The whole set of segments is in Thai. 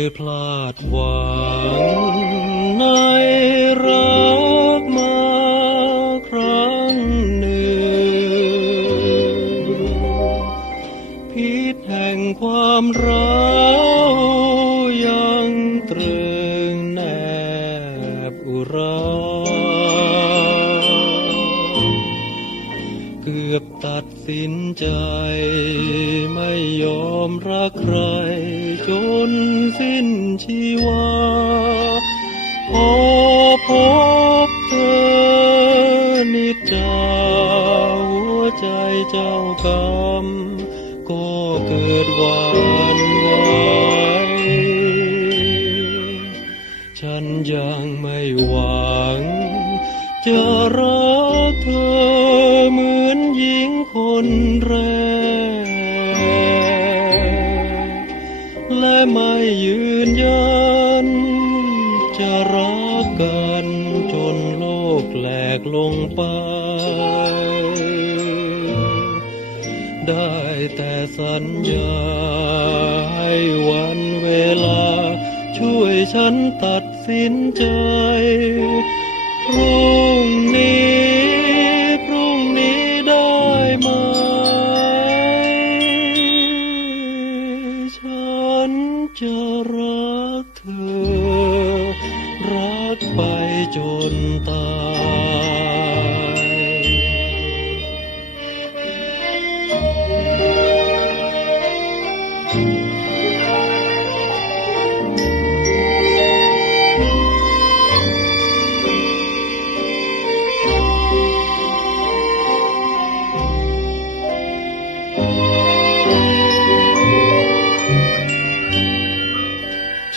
เคยพลาดหวังในรักมาครั้งหนึ่งพิษแห่งความรักยังตรึงแนบอุราเกือบตัดสินใจไม่ยอมรักใคร นสิ้นชีวาพอพบเธอนิจาหัวใจเจ้ากรรมก็เกิดหวันไหวฉันยังไม่หวังจะรัก ไม่ยืนยัน จะรักกันจนโลกแหลกลงไป ได้แต่สัญญาให้วันเวลา ช่วยฉันตัดสินใจ พรุ่งนี้พรุ่ง นจะรักเธอ รักไปจนตาย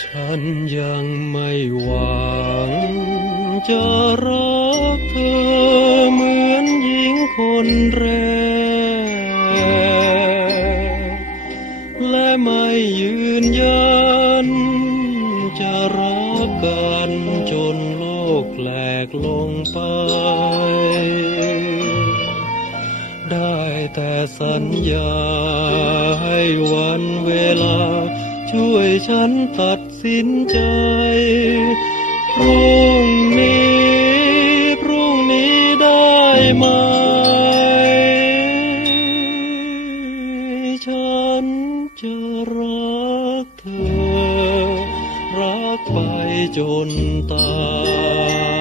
ฉันยังไม่หวัง จะรักเธอเหมือนหญิงคนแรก และไม่ยืนยัน จะรักกันจนโลกแหลกลงไป ได้แต่สัญญาให้วันเวลา ช่วยฉันตัดสินใจพรุ่งนี้พรุ่งนี้ได้ไหมฉันจะรักเธอ รักไปจนตาย